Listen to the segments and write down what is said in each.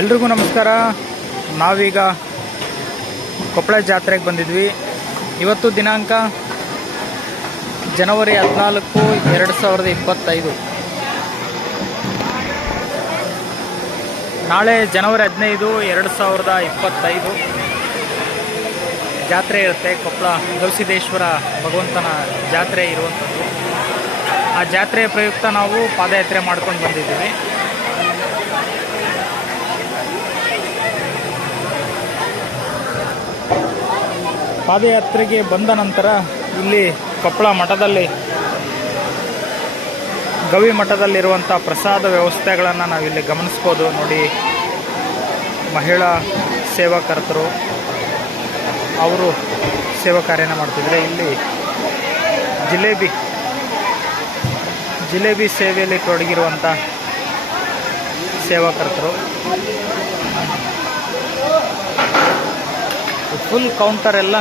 ಎಲ್ರಿಗೂ ನಮಸ್ಕಾರ. ನಾವೀಗ ಕೊಪ್ಪಳ ಜಾತ್ರೆಗೆ ಬಂದಿದ್ವಿ. ಇವತ್ತು ದಿನಾಂಕ ಜನವರಿ 14, 2025. ನಾಳೆ ಜನವರಿ 15, 2025 ಜಾತ್ರೆ ಇರುತ್ತೆ. ಕೊಪ್ಪಳ ಗವಿಸಿದ್ದೇಶ್ವರ ಭಗವಂತನ ಜಾತ್ರೆ ಇರುವಂಥದ್ದು. ಆ ಜಾತ್ರೆಯ ಪ್ರಯುಕ್ತ ನಾವು ಪಾದಯಾತ್ರೆ ಮಾಡ್ಕೊಂಡು ಬಂದಿದ್ದೀವಿ. ಪಾದಯಾತ್ರೆಗೆ ಬಂದ ನಂತರ ಇಲ್ಲಿ ಕೊಪ್ಪಳ ಮಠದಲ್ಲಿ ಗವಿ ಮಠದಲ್ಲಿರುವಂಥ ಪ್ರಸಾದ ವ್ಯವಸ್ಥೆಗಳನ್ನು ನಾವಿಲ್ಲಿ ಗಮನಿಸ್ಬೋದು. ನೋಡಿ, ಮಹಿಳಾ ಸೇವಾಕರ್ತರು ಅವರು ಸೇವಾ ಕಾರ್ಯನ ಮಾಡ್ತಿದ್ದಾರೆ. ಇಲ್ಲಿ ಜಿಲೇಬಿ ಸೇವೆಯಲ್ಲಿ ತೊಡಗಿರುವಂಥ ಸೇವಾಕರ್ತರು. ಫುಲ್ ಕೌಂಟರ್ ಎಲ್ಲ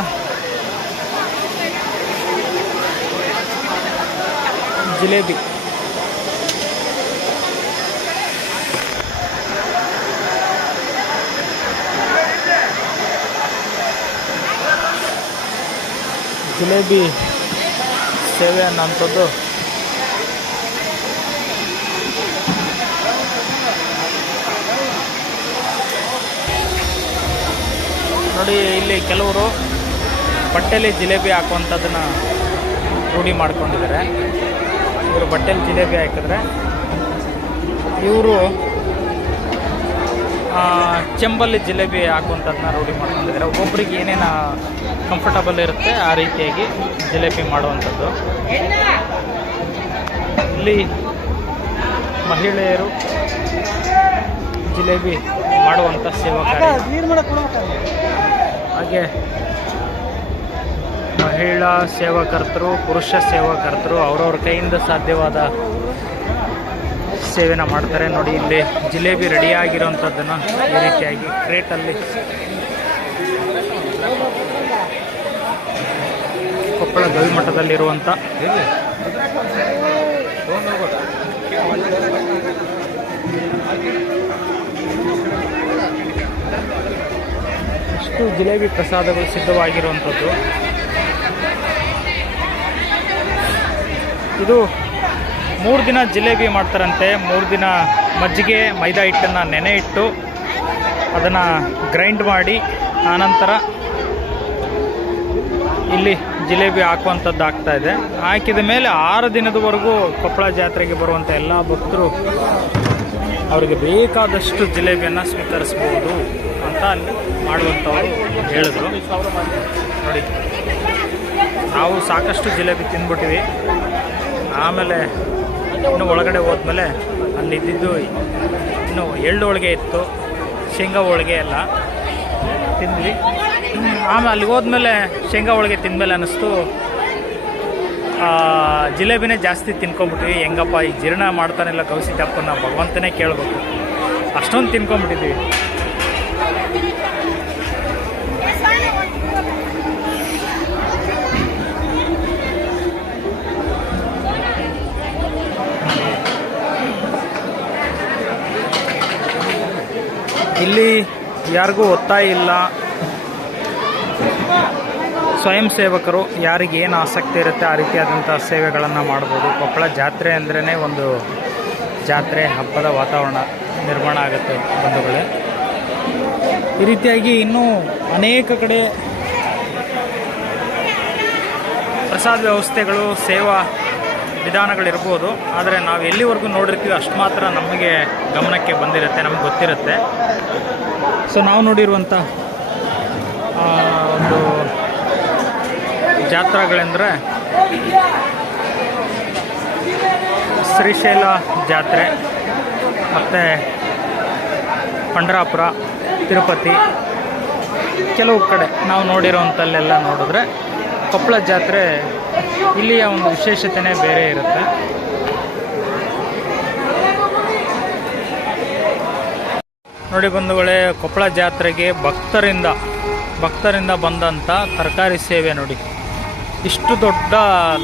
ಜಿಲೇಬಿ. ಜಿಲೇಬಿ ಸೇವೆ ಅನ್ನೋಂಥದ್ದು ನೋಡಿ. ಇಲ್ಲಿ ಕೆಲವರು ಬಟ್ಟೆಯಲ್ಲಿ ಜಿಲೇಬಿ ಹಾಕುವಂಥದ್ದನ್ನು ರೂಢಿ ಮಾಡ್ಕೊಂಡಿದ್ದಾರೆ. ಇವರು ಬಟ್ಟೆಯಲ್ಲಿ ಜಿಲೇಬಿ ಹಾಕಿದ್ರೆ ಇವರು ಚೆಂಬಲ್ಲಿ ಜಿಲೇಬಿ ಹಾಕುವಂಥದ್ದನ್ನ ರೂಢಿ ಮಾಡ್ಕೊಂಡಿದ್ದಾರೆ. ಒಬ್ಬೊಬ್ಬರಿಗೆ ಏನೇನು ಕಂಫರ್ಟಬಲ್ ಇರುತ್ತೆ ಆ ರೀತಿಯಾಗಿ ಜಿಲೇಬಿ ಮಾಡುವಂಥದ್ದು. ಇಲ್ಲಿ ಮಹಿಳೆಯರು ಜಿಲೇಬಿ ಮಾಡುವಂಥ ಸೇವಾ ಕಾರ್ಯ. ಹಾಗೆ ಮಹಿಳಾ ಸೇವಾಕರ್ತರು, ಪುರುಷ ಸೇವಾಕರ್ತರು ಅವರವ್ರ ಕೈಯಿಂದ ಸಾಧ್ಯವಾದ ಸೇವೆನ ಮಾಡ್ತಾರೆ. ನೋಡಿ, ಇಲ್ಲಿ ಜಿಲೇಬಿ ರೆಡಿಯಾಗಿರೋವಂಥದ್ದನ್ನು ಈ ರೀತಿಯಾಗಿ ಕ್ರೇಟಲ್ಲಿ ಕೊಪ್ಪಳ ಗವಿ ಮಠದಲ್ಲಿರುವಂಥ ಇಷ್ಟು ಜಿಲೇಬಿ ಪ್ರಸಾದಗಳು ಸಿದ್ಧವಾಗಿರುವಂಥದ್ದು. ಇದು 3 ದಿನ ಜಿಲೇಬಿ ಮಾಡ್ತಾರಂತೆ. 3 ದಿನ ಮಜ್ಜಿಗೆ ಮೈದಾ ಹಿಟ್ಟನ್ನು ನೆನೆ ಇಟ್ಟು ಅದನ್ನು ಗ್ರೈಂಡ್ ಮಾಡಿ ಆನಂತರ ಇಲ್ಲಿ ಜಿಲೇಬಿ ಹಾಕುವಂಥದ್ದು ಆಗ್ತಾಯಿದೆ. ಹಾಕಿದ ಮೇಲೆ 6 ದಿನದವರೆಗೂ ಕೊಪ್ಪಳ ಜಾತ್ರೆಗೆ ಬರುವಂಥ ಎಲ್ಲ ಭಕ್ತರು ಅವರಿಗೆ ಬೇಕಾದಷ್ಟು ಜಿಲೇಬಿಯನ್ನು ಸ್ವೀಕರಿಸ್ಬೋದು ಅಂತ ಅಲ್ಲಿ ಮಾಡುವಂಥವ್ರು ಹೇಳಿದ್ರು. ನೋಡಿ, ನಾವು ಸಾಕಷ್ಟು ಜಿಲೇಬಿ ತಿಂದ್ಬಿಟ್ಟಿವಿ. ಆಮೇಲೆ ಇನ್ನು ಒಳಗಡೆ ಹೋದ್ಮೇಲೆ ಅಲ್ಲಿ ಇದ್ದಿದ್ದು ಇನ್ನು ಎಳ್ಳು ಹೋಳಿಗೆ ಇತ್ತು, ಶೇಂಗಾ ಹೋಳಿಗೆ ಎಲ್ಲ ತಿಂದ್ವಿ. ಆಮೇಲೆ ಅಲ್ಲಿಗೆ ಹೋದ್ಮೇಲೆ ಶೇಂಗಾ ಹೋಳಿಗೆ ತಿಂದಮೇಲೆ ಅನ್ನಿಸ್ತು ಜಿಲೇಬಿನೇ ಜಾಸ್ತಿ ತಿನ್ಕೊಂಬಿಟ್ವಿ. ಹೆಂಗಪ್ಪ ಈ ಜೀರ್ಣ ಮಾಡ್ತಾನಿಲ್ಲ ಗವಿಸಿದ್ದಪ್ಪನ, ಭಗವಂತನೇ ಕೇಳಬೇಕು, ಅಷ್ಟೊಂದು ತಿನ್ಕೊಂಬಿಟ್ಟಿದ್ವಿ. ಇಲ್ಲಿ ಯಾರಿಗೂ ಒತ್ತಾಯ ಇಲ್ಲ. ಸ್ವಯಂ ಸೇವಕರು ಯಾರಿಗೆ ಏನು ಆಸಕ್ತಿ ಇರುತ್ತೆ ಆ ರೀತಿಯಾದಂಥ ಸೇವೆಗಳನ್ನು ಮಾಡ್ಬೋದು. ಕೊಪ್ಪಳ ಜಾತ್ರೆ ಅಂದ್ರೇ ಒಂದು ಜಾತ್ರೆ ಹಬ್ಬದ ವಾತಾವರಣ ನಿರ್ಮಾಣ ಆಗುತ್ತೆ ಬಂಧುಗಳೇ. ಈ ರೀತಿಯಾಗಿ ಇನ್ನೂ ಅನೇಕ ಕಡೆ ಪ್ರಸಾದ ವ್ಯವಸ್ಥೆಗಳು, ಸೇವಾ ವಿಧಾನಗಳಿರ್ಬೋದು. ಆದರೆ ನಾವು ಎಲ್ಲಿವರೆಗೂ ನೋಡಿರ್ತೀವಿ ಅಷ್ಟು ಮಾತ್ರ ನಮಗೆ ಗಮನಕ್ಕೆ ಬಂದಿರುತ್ತೆ, ನಮಗೆ ಗೊತ್ತಿರುತ್ತೆ. ಸೊ ನಾವು ನೋಡಿರುವಂಥ ಒಂದು ಜಾತ್ರೆಗಳೆಂದರೆ ಶ್ರೀಶೈಲ ಜಾತ್ರೆ, ಮತ್ತು ಪಂಡರಾಪುರ, ತಿರುಪತಿ, ಕೆಲವು ಕಡೆ ನಾವು ನೋಡಿರೋವಂಥಲ್ಲೆಲ್ಲ ನೋಡಿದ್ರೆ ಕೊಪ್ಪಳ ಜಾತ್ರೆ ಇಲ್ಲಿಯ ಒಂದು ವಿಶೇಷತೆಯೇ ಬೇರೆ ಇರುತ್ತೆ. ನೋಡಿ ಬಂಧುಗಳೇ, ಕೊಪ್ಪಳ ಜಾತ್ರೆಗೆ ಭಕ್ತರಿಂದ ಬಂದಂಥ ತರಕಾರಿ ಸೇವೆ ನೋಡಿ. ಇಷ್ಟು ದೊಡ್ಡ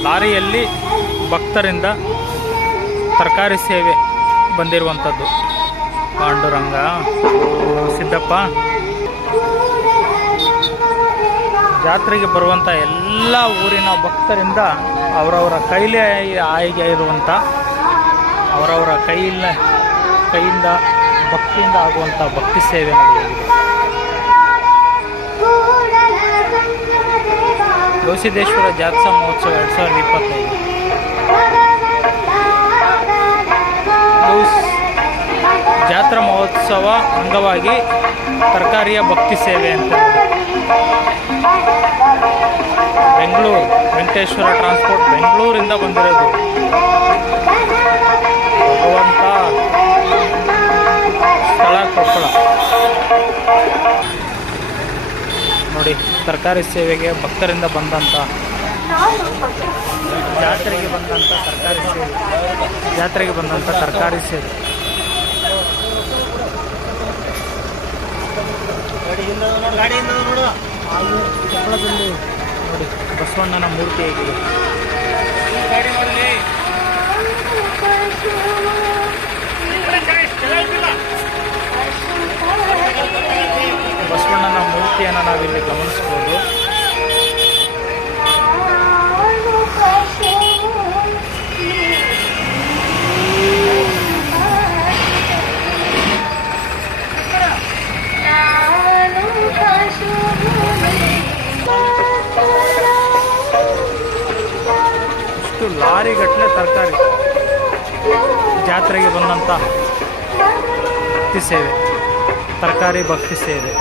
ಲಾರಿಯಲ್ಲಿ ಭಕ್ತರಿಂದ ತರಕಾರಿ ಸೇವೆ ಬಂದಿರುವಂಥದ್ದು. ಪಾಂಡುರಂಗ ಸಿದ್ದಪ್ಪ. ಜಾತ್ರೆಗೆ ಬರುವಂಥ ಎಲ್ಲ ಊರಿನ ಭಕ್ತರಿಂದ ಅವರವರ ಕೈಲೇ ಆಯ್ಕೆ ಇರುವಂಥ ಅವರವರ ಕೈಯಿಂದ ಭಕ್ತಿಯಿಂದ ಆಗುವಂಥ ಭಕ್ತಿ ಸೇವೆ ನಡೆಯುತ್ತದೆ. ಗವಿಸಿದ್ದೇಶ್ವರ ಜಾತ್ರಾ ಮಹೋತ್ಸವ 2025 ಜಾತ್ರಾ ಮಹೋತ್ಸವ ಅಂಗವಾಗಿ ತರಕಾರಿಯ ಭಕ್ತಿ ಸೇವೆ ಅಂತ ಬೆಂಗಳೂರು ವೆಂಕಟೇಶ್ವರ ಟ್ರಾನ್ಸ್ಪೋರ್ಟ್ ಬೆಂಗಳೂರಿಂದ ಬಂದಿರೋದು. ಭಗವಂತ ಸ್ಥಳ ಕೊಪ್ಪಳ ನೋಡಿ. ತರಕಾರಿ ಸೇವೆಗೆ ಭಕ್ತರಿಂದ ಬಂದಂಥ ಜಾತ್ರೆಗೆ ಬಂದಂಥ ತರಕಾರಿ ಸೇವೆ ಹಾಗೂ ಕೊಪ್ಪಳದಲ್ಲಿ ನೋಡಿ ಬಸವಣ್ಣನ ಮೂರ್ತಿ ಹೇಗಿದೆ. ಬಸವಣ್ಣನ ಮೂರ್ತಿಯನ್ನು ನಾವಿಲ್ಲಿ ಗಮನಿಸಬಹುದು. ಇಷ್ಟು ಲಾರಿಗಟ್ಟಲೆ ತರಕಾರಿ ಜಾತ್ರೆಗೆ ಬಂದಂಥ ಭಕ್ತಿ ಸೇವೆ, ತರಕಾರಿ ಭಕ್ತಿ ಸೇವೆ.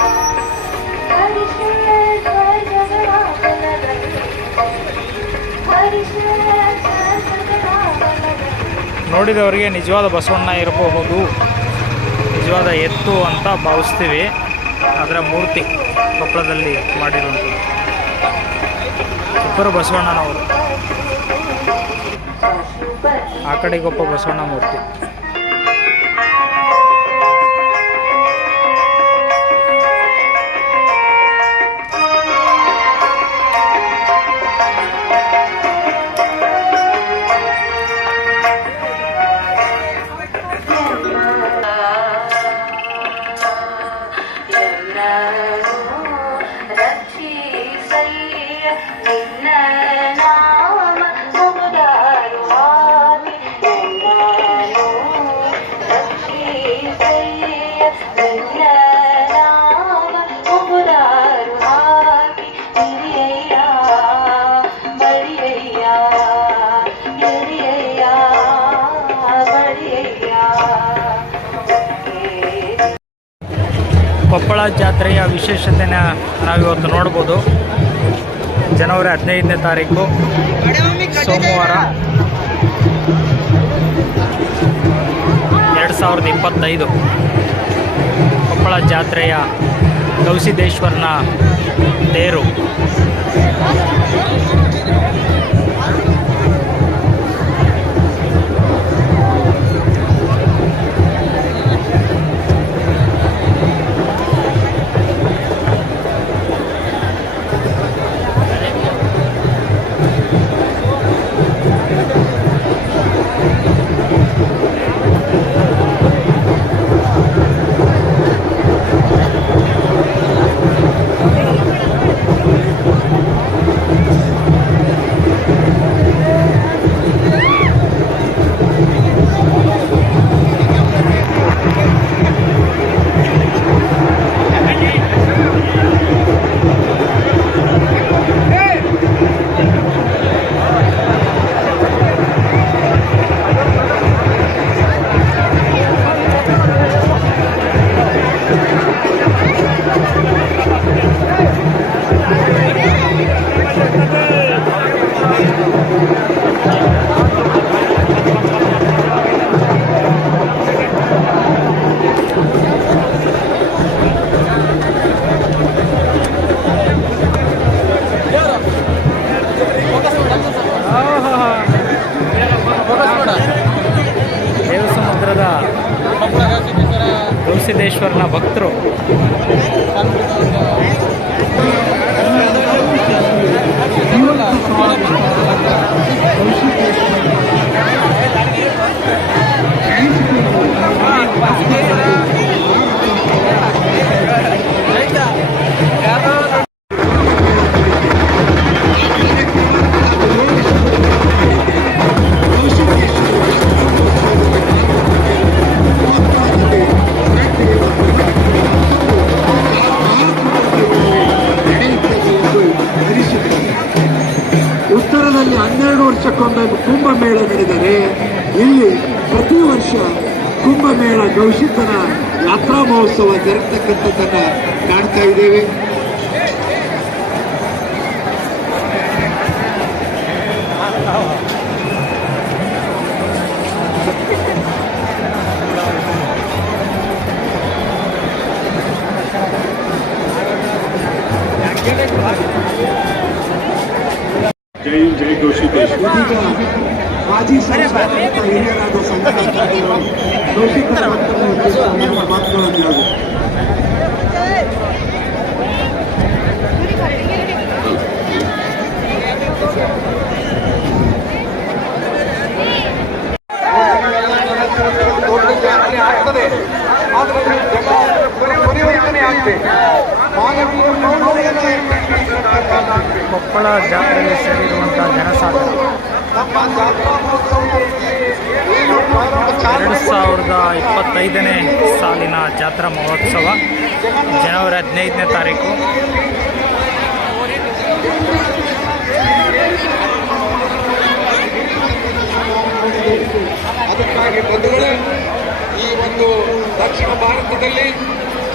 ನೋಡಿದವರಿಗೆ ನಿಜವಾದ ಬಸವಣ್ಣ ಇರಬಹುದು, ನಿಜವಾದ ಎತ್ತು ಅಂತ ಭಾವಿಸ್ತೀವಿ. ಅದರ ಮೂರ್ತಿ ಕೊಪ್ಪಳದಲ್ಲಿ ಮಾಡಿರುವಂಥದ್ದು ಇಬ್ಬರು ಬಸವಣ್ಣನವರು. ಆ ಕಡೆಗೊಬ್ಬ ಬಸವಣ್ಣ ಮೂರ್ತಿ. ಕೊಪ್ಪಳ ಜಾತ್ರೆಯ ವಿಶೇಷತೆನ ನಾವಿವತ್ತು ನೋಡ್ಬೋದು. ಜನವರಿ 15ನೇ ತಾರೀಕು ಸೋಮವಾರ 2025 ಕೊಪ್ಪಳ ಜಾತ್ರೆಯ ಗವಿಸಿದ್ದೇಶ್ವರನ ತೇರು. ಗವಿಸಿದ್ದೇಶ್ವರನ ಭಕ್ತರು ಮೇಳ ಗೌಶಿತನ ಯಾತ್ರಾ ಮಹೋತ್ಸವ ಜರುಗತಕ್ಕಂಥದ್ದನ್ನ ಕಾಣ್ತಾ ಇದ್ದೇವೆ. ಜೈ ಜೈ ಗೌಶಿತೇಶ್. ಇದೀಗ ಮಾಜಿ ಸಂಸದ ಹಿರಿಯರಾದ ಸಂಘಟಕರು ಗೌಶಿತರ ಮಾತುಗಳನ್ನು ಹೇಳಬೇಕು. ಆಗ್ತದೆ ಆದರೆ ಪರಿವರ್ತನೆ ಆಗ್ತದೆ. ಮಾನವೀಯ ಮೌಲ್ಯಗಳನ್ನು ಕೊಪ್ಪಳ ಜಾತ್ರೆಗೆ ಸೇರಿರುವಂತಹ ಜನಸಾಗರ 2025ನೇ ಸಾಲಿನ ಜಾತ್ರಾ ಮಹೋತ್ಸವ ಜನವರಿ 15ನೇ ತಾರೀಕು. ಅದಕ್ಕಾಗಿ ಬಂಧುಗಳೇ, ಈ ಒಂದು ದಕ್ಷಿಣ ಭಾರತದಲ್ಲಿ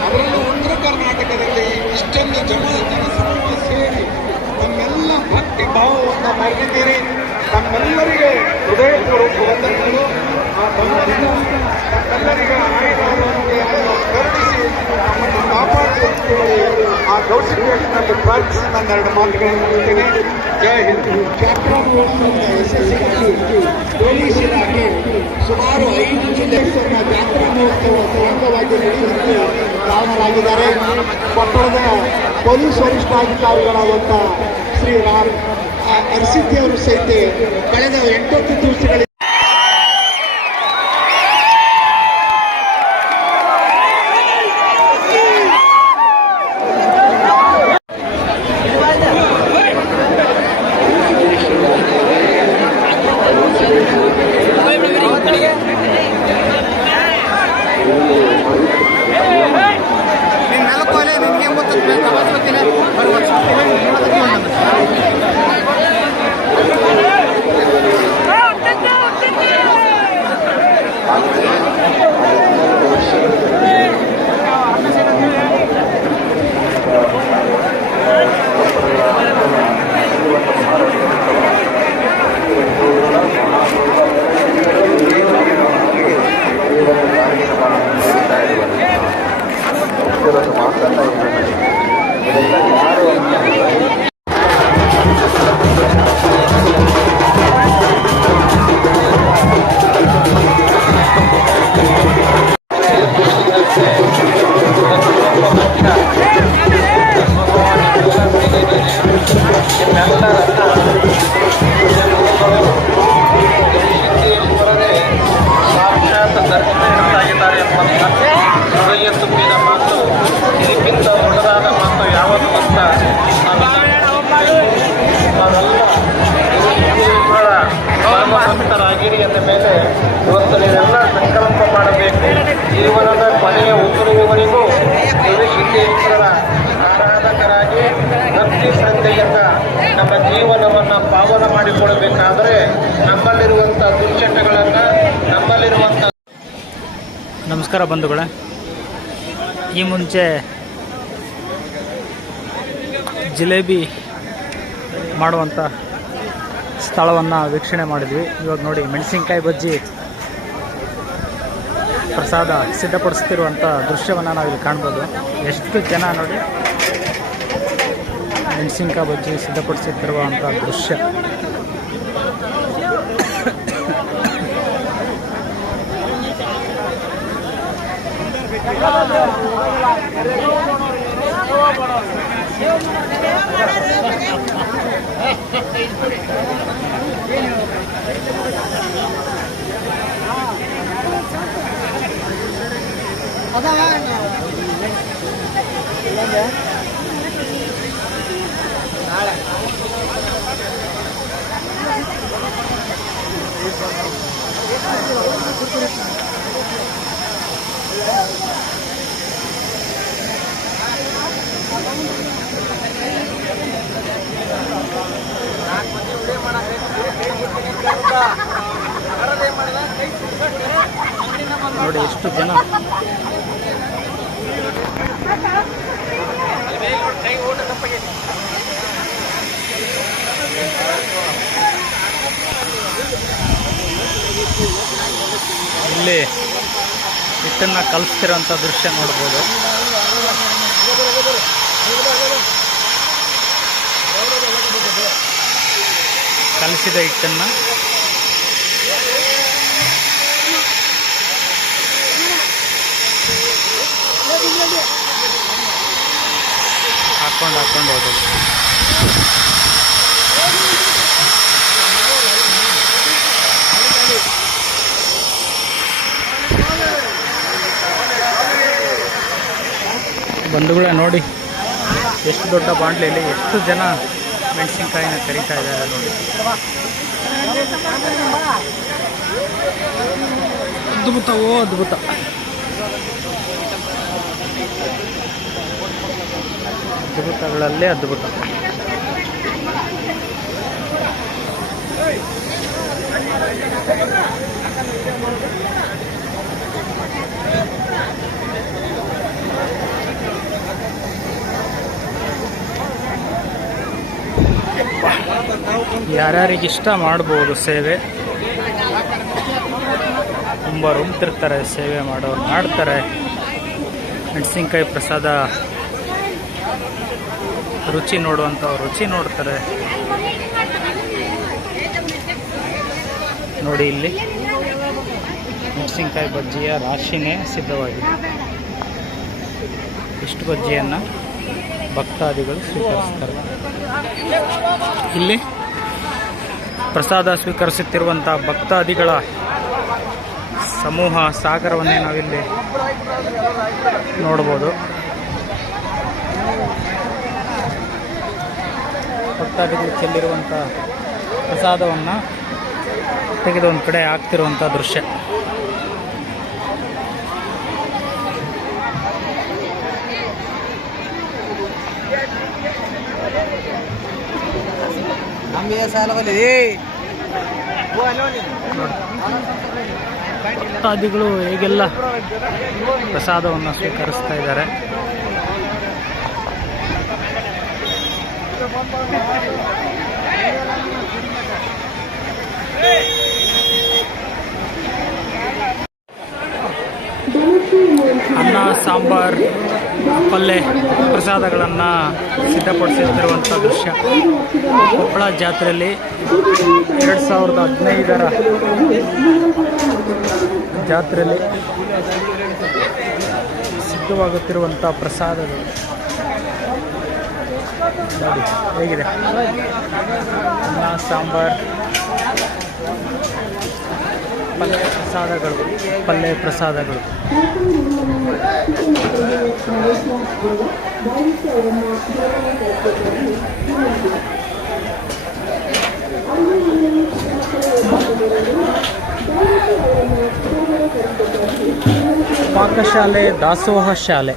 ಅದರಲ್ಲೂ ಉತ್ತರ ಕರ್ನಾಟಕದಲ್ಲಿ ಇಷ್ಟೊಂದು ಜನಸಮೂಹ ಸೇರಿ ನಮ್ಮೆಲ್ಲ ಭಕ್ತಿ ಭಾವವನ್ನು ಮೆರೆದಿದ್ದೀರಿ. ನಮ್ಮೆಲ್ಲರಿಗೆ ಹೃದಯಪೂರ್ವಕ ವಂದನೆಗಳು. ಆ ಭಗವಂತ ನಮ್ಮೆಲ್ಲರಿಗೆ ಆಯುಧಾರೋಗ್ಯವನ್ನು ಕರುಣಿಸಿ ನಮ್ಮನ್ನು ಕಾಪಾಡುವಂತೆ ಆ ಗೌಸಿಕೇಶ್ನಲ್ಲಿ ಪ್ರಾರ್ಥಿಸಿ ನನ್ನ ಎರಡು ಮಾತುಗಳನ್ನು ಹೇಳ್ತೇನೆ. ಜೈ ಹಿಂದ್. ಜಾತ್ರಾ ಮಹೋತ್ಸವದ ಯಶಸ್ಸಿಗಾಗಿ ಪೊಲೀಸ್ ಇಲಾಖೆ ಸುಮಾರು 5 ಜಿಲ್ಲೆಗಳನ್ನ ಜಾತ್ರಾ ಮಹೋತ್ಸವ ಸುಲಭವಾಗಿ ನಡೆಯುವಂತೆ ಕಾರಣರಾಗಿದ್ದಾರೆ. ಪಟ್ಟಣದ ಪೊಲೀಸ್ ವರಿಷ್ಠಾಧಿಕಾರಿಗಳಾದಂಥ ಶ್ರೀ ಅರಸಿದ್ದಿ ಅವರು ಸಹಿತ ಕಳೆದ 8 ದಿವಸಗಳ ಭಕ್ತರಾಗಿರಿ ಅಂದ ಮೇಲೆ ಇವತ್ತು ನೀವೆಲ್ಲ ಸಂಕಲ್ಪ ಮಾಡಬೇಕು. ಜೀವನದ ಕೊನೆಯ ಉಸಿರುವವರೆಗೂ ಸಿದ್ದೇಶ್ವರರ ಆರಾಧಕರಾಗಿ ಭಕ್ತಿ ಶ್ರದ್ಧೆಯಿಂದ ನಮ್ಮ ಜೀವನವನ್ನು ಪಾವನ ಮಾಡಿಕೊಡಬೇಕಾದರೆ ನಮ್ಮಲ್ಲಿರುವಂಥ ದುಶ್ಚಟಗಳನ್ನು ನಮ್ಮಲ್ಲಿರುವಂಥ. ನಮಸ್ಕಾರ ಬಂಧುಗಳೇ, ಈ ಮುಂಚೆ ಜಿಲೇಬಿ ಮಾಡುವಂಥ ಸ್ಥಳವನ್ನು ವೀಕ್ಷಣೆ ಮಾಡಿದ್ವಿ. ಇವಾಗ ನೋಡಿ ಮೆಣಸಿನ್ಕಾಯಿ ಬಜ್ಜಿ ಪ್ರಸಾದ ಸಿದ್ಧಪಡಿಸ್ತಿರುವಂಥ ದೃಶ್ಯವನ್ನು ನಾವಿಲ್ಲಿ ಕಾಣ್ಬೋದು. ಎಷ್ಟು ಜನ ನೋಡಿ ಮೆಣಸಿನ್ಕಾಯಿ ಬಜ್ಜಿ ಸಿದ್ಧಪಡಿಸುತ್ತಿರುವಂಥ ದೃಶ್ಯ. ನೋಡಿ ಎಷ್ಟು ಜನ. ಇಲ್ಲಿ ಹಿಟ್ಟನ್ನು ಕಲಿಸ್ತಿರೋಂಥ ದೃಶ್ಯ ನೋಡ್ಬೋದು. ಕಲಿಸಿದ ಹಿಟ್ಟನ್ನು ಹಾಕೊಂಡು ಹೋಗೋದು. ಬಂಧುಗಳೇ ನೋಡಿ, ಎಷ್ಟು ದೊಡ್ಡ ಬಾಂಡ್ಲೆಯಲ್ಲಿ ಎಷ್ಟು ಜನ ಮೆಣಸಿನ್ಕಾಯಿನ ಕರಿತಾ ಇದ್ದಾರೆ ನೋಡಿ. ಅದ್ಭುತವೋ ಅದ್ಭುತ. ಅದ್ಭುತಗಳಲ್ಲೇ ಅದ್ಭುತ. ಯಾರ್ಯಾರಿಗಿಷ್ಟ ಮಾಡ್ಬೋದು ಸೇವೆ. ತುಂಬ ರುಮ್ತಿರ್ತಾರೆ, ಸೇವೆ ಮಾಡೋರು ಮಾಡ್ತಾರೆ. ಮೆಣಸಿನ್ಕಾಯಿ ಪ್ರಸಾದ ರುಚಿ ನೋಡುವಂಥವ್ರು ರುಚಿ ನೋಡ್ತಾರೆ. ನೋಡಿ, ಇಲ್ಲಿ ಮೆಣಸಿನ್ಕಾಯಿ ಬಜ್ಜಿಯ ರಾಶಿನೇ ಸಿದ್ಧವಾಗಿದೆ. ಇಷ್ಟು ಬಜ್ಜಿಯನ್ನು ಭಕ್ತಾದಿಗಳು ಸ್ವೀಕರಿಸ್ತಾರೆ. ಇಲ್ಲಿ ಪ್ರಸಾದ ಸ್ವೀಕರಿಸುತ್ತಿರುವಂಥ ಭಕ್ತಾದಿಗಳ ಸಮೂಹ ಸಾಗರವನ್ನೇ ನಾವಿಲ್ಲಿ ನೋಡ್ಬೋದು. ಭಕ್ತಾದಿಗಳು ಚೆಲ್ಲಿರುವಂಥ ಪ್ರಸಾದವನ್ನು ತೆಗೆದು ಒಂದು ಕಡೆ ಹಾಕ್ತಿರುವಂಥ ದೃಶ್ಯ. ಭಕ್ತಾದಿಗಳು ಹೇಗೆಲ್ಲ ಪ್ರಸಾದವನ್ನು ಸ್ವೀಕರಿಸ್ತಾ ಇದ್ದಾರೆ. ಅನ್ನ, ಸಾಂಬಾರ್, ಪಲ್ಯ ಪ್ರಸಾದಗಳನ್ನು ಸಿದ್ಧಪಡಿಸುತ್ತಿರುವಂಥ ದೃಶ್ಯ. ಕೊಪ್ಪಳ ಜಾತ್ರೆಯಲ್ಲಿ 2015ರ ಜಾತ್ರೆಯಲ್ಲಿ ಸಿದ್ಧವಾಗುತ್ತಿರುವಂಥ ಪ್ರಸಾದಗಳು ನೋಡಿ ಹೇಗಿದೆ. ಅನ್ನ, ಸಾಂಬಾರ್, ಪಲ್ಯ ಪ್ರಸಾದಗಳು. ಪಾಕಶಾಲೆ, ದಾಸೋಹ ಶಾಲೆ.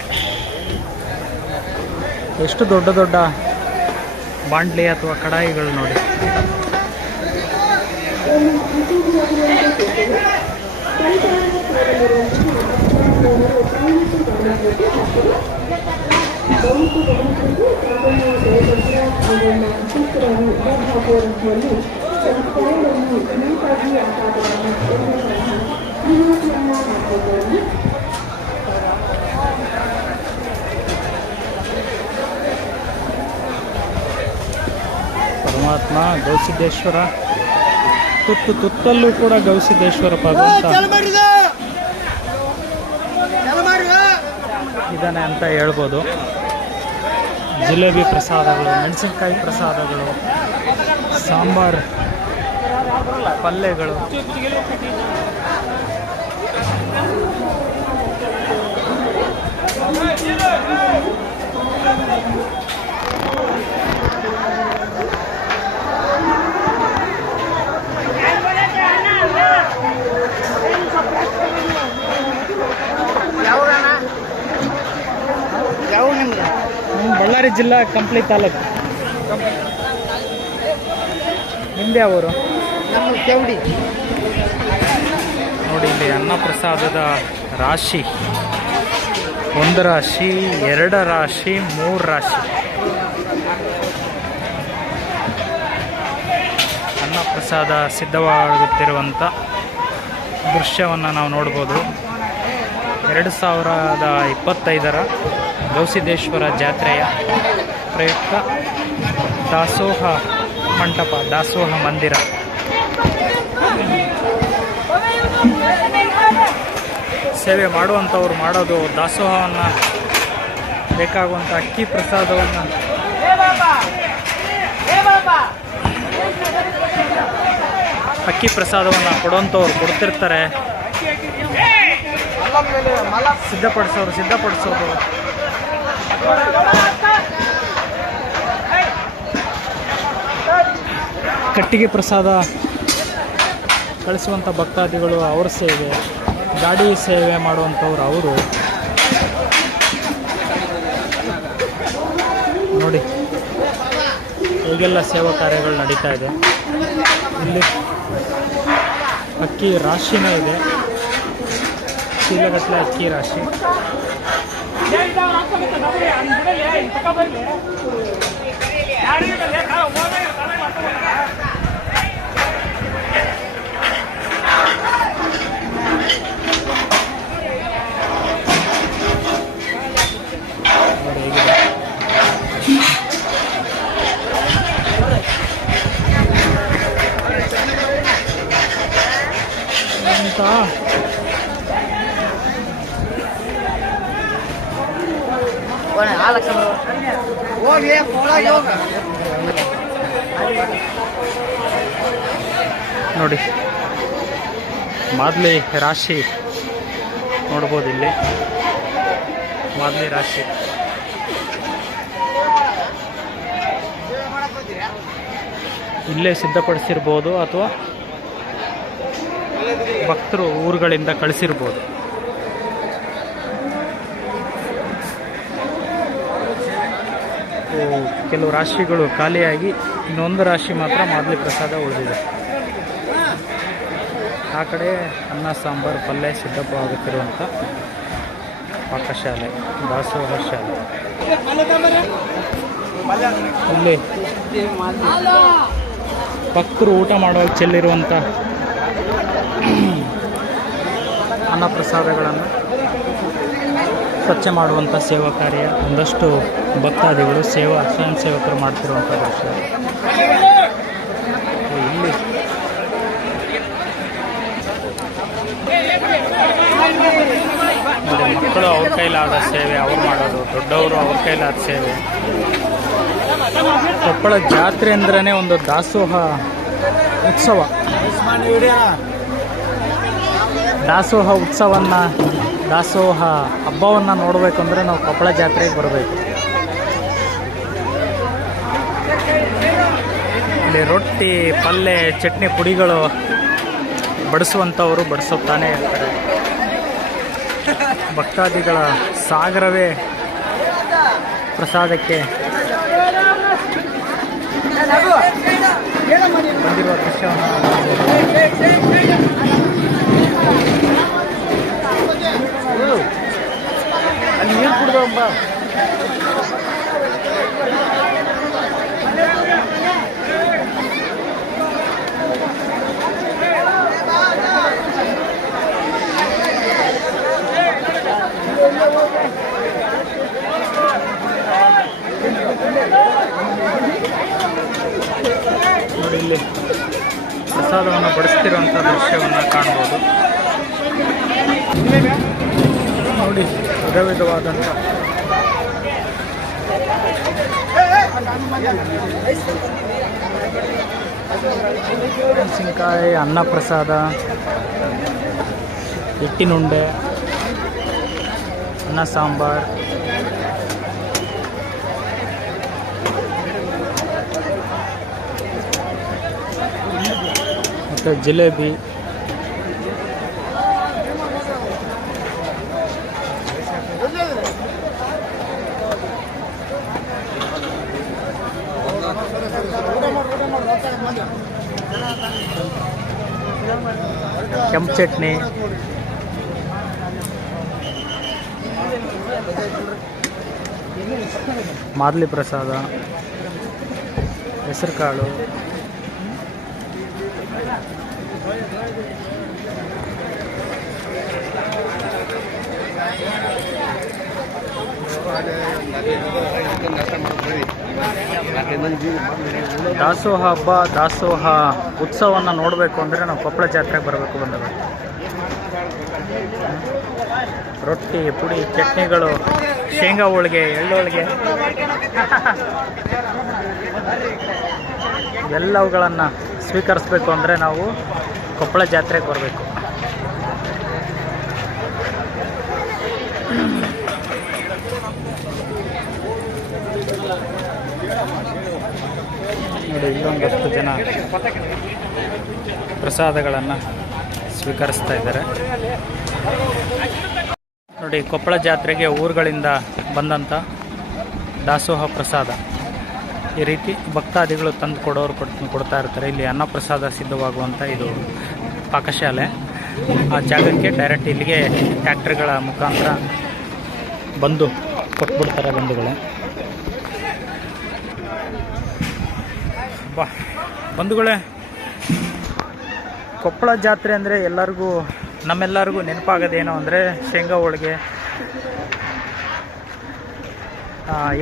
ಎಷ್ಟು ದೊಡ್ಡ ದೊಡ್ಡ ಬಾಂಡ್ಲಿ ಅಥವಾ ಕಡಾಯಿಗಳು ನೋಡಿ. ಪರಮಾತ್ಮ ಗವಿಸಿದ್ದೇಶ್ವರ, ತುತ್ತಲ್ಲೂ ಕೂಡ ಗವಿಸಿದ್ದೇಶ್ವರ ಭಗವಂತ ಇದ್ದಾನೆ ಅಂತ ಹೇಳ್ಬೋದು. ಜಿಲೇಬಿ ಪ್ರಸಾದಗಳು, ಮೆಣಸಿನ್ಕಾಯಿ ಪ್ರಸಾದಗಳು, ಸಾಂಬಾರ್, ಪಲ್ಯಗಳು, ಬಳ್ಳಾರಿ ಜಿಲ್ಲಾ ಕಂಪ್ಲಿ ತಾಲೂಕು. ನಿಮ್ದು ಯಾವ ಊರು? ನೋಡಿ, ಇಲ್ಲಿ ಅನ್ನ ಪ್ರಸಾದದ ರಾಶಿ, 1 ರಾಶಿ, 2 ರಾಶಿ, 3 ರಾಶಿ ಅನ್ನ ಪ್ರಸಾದ ಸಿದ್ಧವಾಗುತ್ತಿರುವಂಥ ದೃಶ್ಯವನ್ನು ನಾವು ನೋಡ್ಬೋದು. 2025ರ ಗವಿಸಿದ್ದೇಶ್ವರ ಜಾತ್ರೆಯ ಪ್ರಯುಕ್ತ ದಾಸೋಹ ಮಂಟಪ, ದಾಸೋಹ ಮಂದಿರ ಸೇವೆ ಮಾಡುವಂಥವ್ರು ಮಾಡೋದು ದಾಸೋಹವನ್ನು, ಬೇಕಾಗುವಂಥ ಅಕ್ಕಿ ಪ್ರಸಾದವನ್ನು ಕೊಡುವಂಥವ್ರು ಕೊಡ್ತಿರ್ತಾರೆ. ಸಿದ್ಧಪಡಿಸೋದು ಕಟ್ಟಿಗೆ ಪ್ರಸಾದ ಕಳಿಸುವಂಥ ಭಕ್ತಾದಿಗಳು ಅವ್ರ ಸೇವೆ, ಗಾಡಿ ಸೇವೆ ಮಾಡುವಂಥವ್ರು ಅವರು. ನೋಡಿ ಹೀಗೆಲ್ಲ ಸೇವಾ ಕಾರ್ಯಗಳು ನಡೀತಾ ಇದೆ. ಇಲ್ಲಿ ಅಕ್ಕಿ ರಾಶಿನೇ ಇದೆ, ಚೀಲಗಟ್ಟಲೆ ಅಕ್ಕಿ ರಾಶಿ. ನೋಡಿ ಮಾದಲಿ ರಾಶಿ ನೋಡ್ಬೋದು. ಇಲ್ಲಿ ಮಾದಲಿ ರಾಶಿ ಇಲ್ಲೇ ಸಿದ್ಧಪಡಿಸಿರ್ಬೋದು ಅಥವಾ ಭಕ್ತರು ಊರುಗಳಿಂದ ಕಳಿಸಿರ್ಬೋದು. ಕೆಲವು ರಾಶಿಗಳು ಖಾಲಿಯಾಗಿ ಇನ್ನೊಂದು ರಾಶಿ ಮಾತ್ರ ಮಾದಲಿ ಪ್ರಸಾದ ಉಳಿದಿದೆ. ಆ ಕಡೆ ಅನ್ನ ಸಾಂಬಾರು ಪಲ್ಯ ಸಿದ್ಧವಾಗುತ್ತಿರುವಂಥ ಪಾಕಶಾಲೆ, ದಾಸೋಹ ಶಾಲೆ. ಇಲ್ಲಿ ಭಕ್ತರು ಊಟ ಮಾಡುವಾಗ ಚೆಲ್ಲಿರುವಂಥ ಅನ್ನ ಪ್ರಸಾದಗಳನ್ನು ಸ್ವಚ್ಛ ಮಾಡುವಂಥ ಸೇವಾ ಕಾರ್ಯ ಒಂದಷ್ಟು ಭಕ್ತಾದಿಗಳು ಸ್ವಯಂ ಸೇವಕರು ಮಾಡ್ತಿರುವಂಥ ದೃಶ್ಯ. ಇಲ್ಲಿ ನೋಡಿ ಮಕ್ಕಳು ಅವ್ರ ಕೈಲಾದ ಸೇವೆ ಅವ್ರು ಮಾಡೋದು, ದೊಡ್ಡವರು ಅವ್ರ ಕೈಲಾದ ಸೇವೆ. ಕೊಪ್ಪಳ ಜಾತ್ರೆ ಅಂದ್ರೇ ಒಂದು ದಾಸೋಹ ಉತ್ಸವ. ದಾಸೋಹ ಉತ್ಸವವನ್ನು, ದಾಸೋಹ ಹಬ್ಬವನ್ನು ನೋಡಬೇಕಂದ್ರೆ ನಾವು ಕೊಪ್ಪಳ ಜಾತ್ರೆಗೆ ಬರಬೇಕು. ಇಲ್ಲಿ ರೊಟ್ಟಿ, ಪಲ್ಯ, ಚಟ್ನಿ ಪುಡಿಗಳು ಬಡಿಸುವಂಥವರು ಬಡಿಸುತ್ತಾನೆ ಇರ್ತಾರೆ. ಭಕ್ತಾದಿಗಳ ಸಾಗರವೇ ಪ್ರಸಾದಕ್ಕೆ ಬಂದಿರುವ ದೃಶ್ಯವನ್ನು ಅಲ್ಲಿ ನೀರು ಕುಡ್ದವಂಬ. ನೋಡಿ ಇಲ್ಲಿ ಪ್ರಸಾದವನ್ನು ಬಡಿಸ್ತಿರುವಂಥ ದೃಶ್ಯವನ್ನು ಕಾಣ್ಬೋದು. ನೋಡಿ ವಿಧ ವಿಧವಾದಂಥ ಮೆಣಸಿನ್ಕಾಯಿ, ಅನ್ನ ಪ್ರಸಾದ, ಹಿಟ್ಟಿನುಂಡೆ, ಅನ್ನ ಸಾಂಬಾರ್, ಮತ್ತು ಜಿಲೇಬಿ, ಕೆಂಪು ಚಟ್ನಿ, ಮಾದಲಿ ಪ್ರಸಾದ, ಹೆಸರುಕಾಳು, ದಾಸೋಹ ಹಬ್ಬ, ದಾಸೋಹ ಉತ್ಸವವನ್ನು ನೋಡಬೇಕು ಅಂದರೆ ನಾವು ಕೊಪ್ಪಳ ಜಾತ್ರೆಗೆ ಬರಬೇಕು. ಬಂದಾಗ ರೊಟ್ಟಿ, ಪುಡಿ, ಚಟ್ನಿಗಳು, ಶೇಂಗಾ ಹೋಳಿಗೆ, ಎಳ್ಳು ಹೋಳಿಗೆ ಎಲ್ಲವುಗಳನ್ನು ಸ್ವೀಕರಿಸಬೇಕು ಅಂದರೆ ನಾವು ಕೊಪ್ಪಳ ಜಾತ್ರೆಗೆ ಬರಬೇಕು. ನೋಡಿ, ಇಲ್ಲೊಂದಷ್ಟು ಜನ ಪ್ರಸಾದಗಳನ್ನು ಸ್ವೀಕರಿಸ್ತಾ ಇದ್ದಾರೆ. ನೋಡಿ, ಕೊಪ್ಪಳ ಜಾತ್ರೆಗೆ ಊರುಗಳಿಂದ ಬಂದಂಥ ದಾಸೋಹ ಪ್ರಸಾದ ಈ ರೀತಿ ಭಕ್ತಾದಿಗಳು ತಂದು ಕೊಡ್ತಾ ಇರ್ತಾರೆ. ಇಲ್ಲಿ ಅನ್ನಪ್ರಸಾದ ಸಿದ್ಧವಾಗುವಂಥ ಇದು ಪಾಕಶಾಲೆ. ಆ ಜಾಗಕ್ಕೆ ಡೈರೆಕ್ಟ್ ಇಲ್ಲಿಗೆ ಟ್ಯಾಕ್ಟರ್ಗಳ ಮುಖಾಂತರ ಬಂದು ಕೊಟ್ಬಿಡ್ತಾರೆ ಬಂಧುಗಳೇ. ಬಂಧುಗಳೇ, ಕೊಪ್ಪಳ ಜಾತ್ರೆ ಅಂದರೆ ನಮ್ಮೆಲ್ಲರಿಗೂ ನೆನಪಾಗೋದೇನು ಅಂದರೆ ಶೇಂಗಾ ಹೋಳಿಗೆ,